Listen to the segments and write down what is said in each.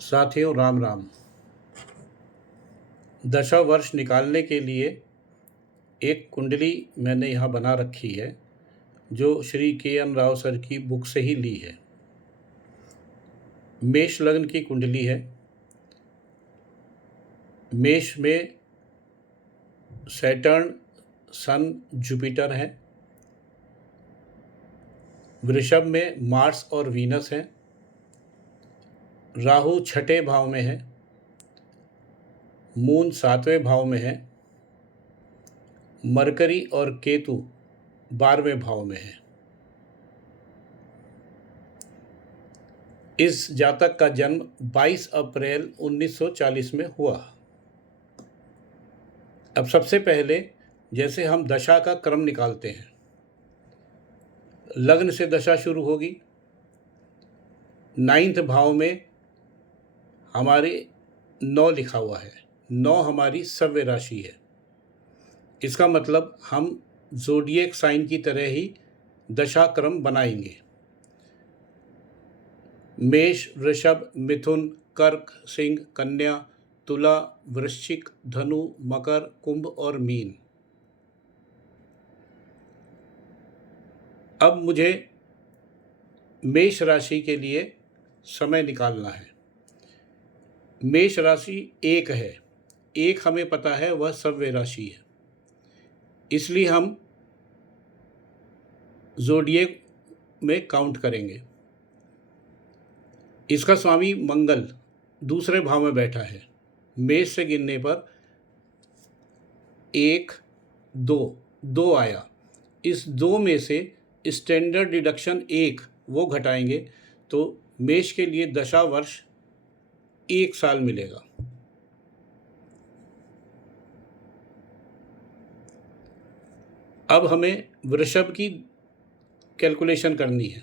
साथियों राम राम। दशा वर्ष निकालने के लिए एक कुंडली मैंने यहाँ बना रखी है जो श्री के.एन. राव सर की बुक से ही ली है। मेष लग्न की कुंडली है। मेष में सैटर्न, सन, जुपिटर है। वृषभ में मार्स और वीनस है। राहु छठे भाव में है। मून सातवें भाव में है। मरकरी और केतु 12वें भाव में है। इस जातक का जन्म 22 अप्रैल 1940 में हुआ। अब सबसे पहले जैसे हम दशा का क्रम निकालते हैं, लग्न से दशा शुरू होगी। 9th भाव में हमारे 9 लिखा हुआ है। 9 हमारी सव्य राशि है। इसका मतलब हम ज़ोडिएक साइन की तरह ही दशा क्रम बनाएंगे। मेष, वृषभ, मिथुन, कर्क, सिंह, कन्या, तुला, वृश्चिक, धनु, मकर, कुंभ और मीन। अब मुझे मेष राशि के लिए समय निकालना है। मेष राशि 1 है। 1 हमें पता है वह सव्य राशि है, इसलिए हम ज़ोडिएक में काउंट करेंगे। इसका स्वामी मंगल दूसरे भाव में बैठा है। मेष से गिनने पर 1, 2 आया। इस 2 में से स्टैंडर्ड डिडक्शन 1 वो घटाएंगे तो मेष के लिए दशा वर्ष 1 साल मिलेगा। अब हमें वृषभ की कैलकुलेशन करनी है।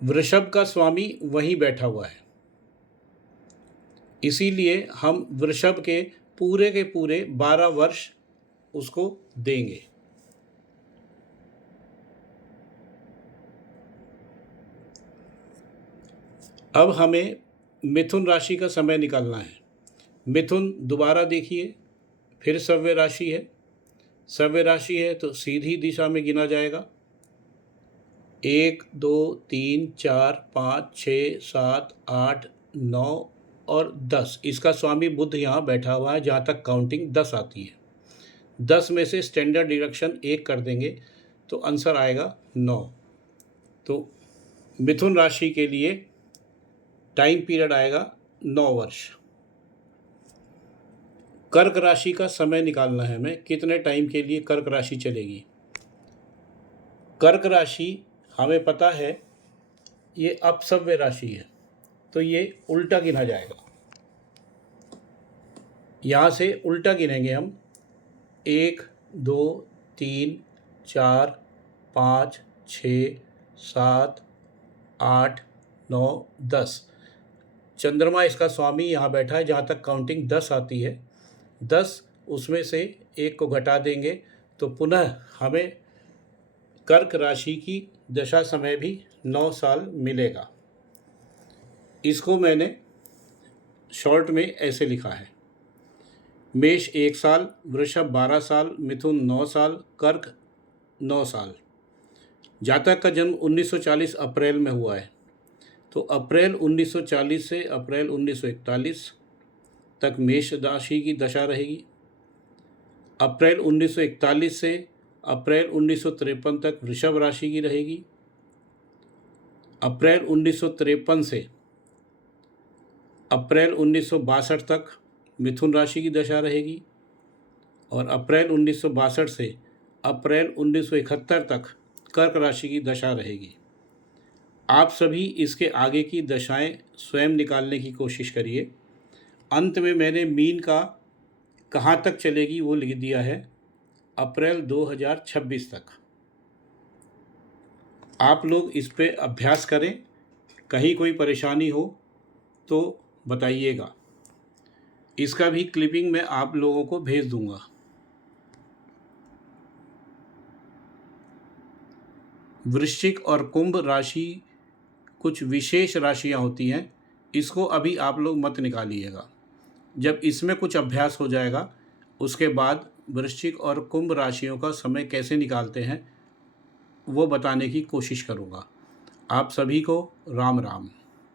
वृषभ का स्वामी वहीं बैठा हुआ है, इसीलिए हम वृषभ के पूरे 12 वर्ष उसको देंगे। अब हमें मिथुन राशि का समय निकालना है। मिथुन दोबारा देखिए, फिर सव्य राशि है। सव्य राशि है तो सीधी दिशा में गिना जाएगा। 1, 2, 3, 4, 5, 6, 7, 8, 9 और 10। इसका स्वामी बुध यहाँ बैठा हुआ है, जहाँ तक काउंटिंग 10 आती है। 10 में से स्टैंडर्ड डिडक्शन 1 कर देंगे तो आंसर आएगा 9। तो मिथुन राशि के लिए टाइम पीरियड आएगा 9 वर्ष। कर्क राशि का समय निकालना है हमें, कितने टाइम के लिए कर्क राशि चलेगी। कर्क राशि हमें पता है ये अपसव्य राशि है, तो ये उल्टा गिना जाएगा। यहाँ से उल्टा गिनेंगे हम। 1, 2, 3, 4, 5, 6, 7, 8, 9, 10। चंद्रमा इसका स्वामी यहाँ बैठा है, जहाँ तक काउंटिंग 10 आती है। 10 उसमें से 1 को घटा देंगे तो पुनः हमें कर्क राशि की दशा समय भी 9 साल मिलेगा। इसको मैंने शॉर्ट में ऐसे लिखा है। मेष 1 साल, वृषभ 12 साल, मिथुन 9 साल, कर्क 9 साल। जातक का जन्म 1940 अप्रैल में हुआ है, तो अप्रैल 1940 से अप्रैल 1941 तक मेष राशि की दशा रहेगी। अप्रैल 1941 से अप्रैल 1953 तक वृषभ राशि की रहेगी। अप्रैल 1953 से अप्रैल 1962 तक मिथुन राशि की दशा रहेगी और अप्रैल 1962 से अप्रैल 1971 तक कर्क राशि की दशा रहेगी। आप सभी इसके आगे की दशाएं स्वयं निकालने की कोशिश करिए। अंत में मैंने मीन का कहाँ तक चलेगी वो लिख दिया है, अप्रैल 2026 तक। आप लोग इस पे अभ्यास करें। कहीं कोई परेशानी हो तो बताइएगा। इसका भी क्लिपिंग मैं आप लोगों को भेज दूंगा। वृश्चिक और कुंभ राशि कुछ विशेष राशियां होती हैं, इसको अभी आप लोग मत निकालिएगा। जब इसमें कुछ अभ्यास हो जाएगा, उसके बाद वृश्चिक और कुंभ राशियों का समय कैसे निकालते हैं, वो बताने की कोशिश करूँगा। आप सभी को राम राम।